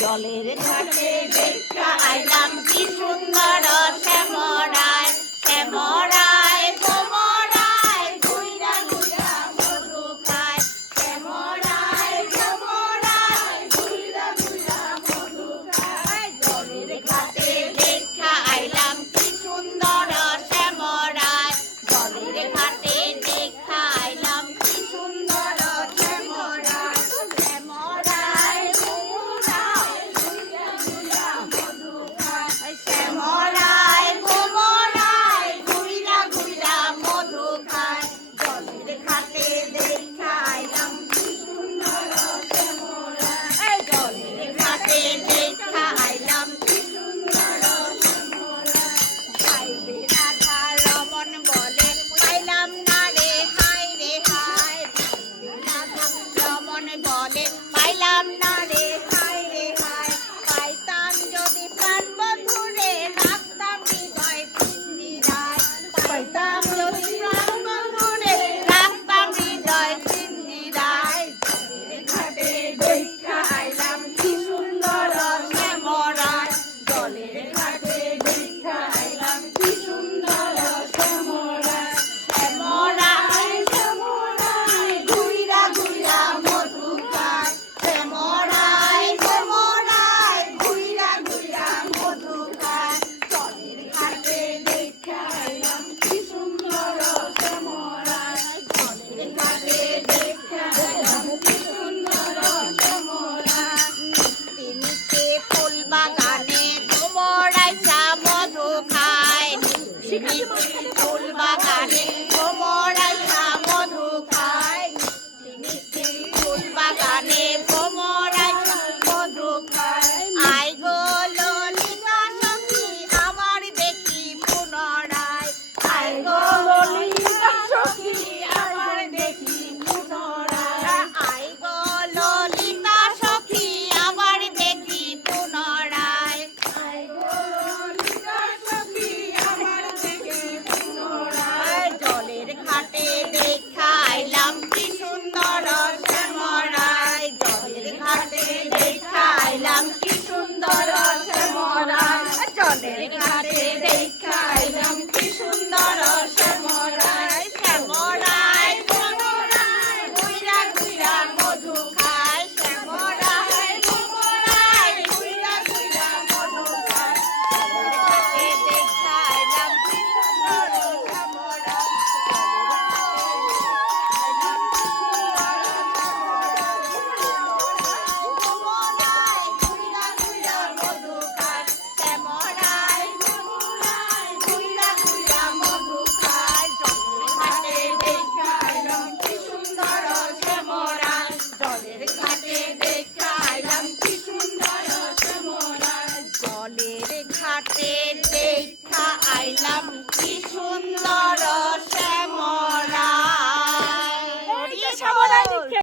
জলের কাছে দেখা আইলাম ফুল বাগানে হাতে দেখা আইলাম কি সুন্দর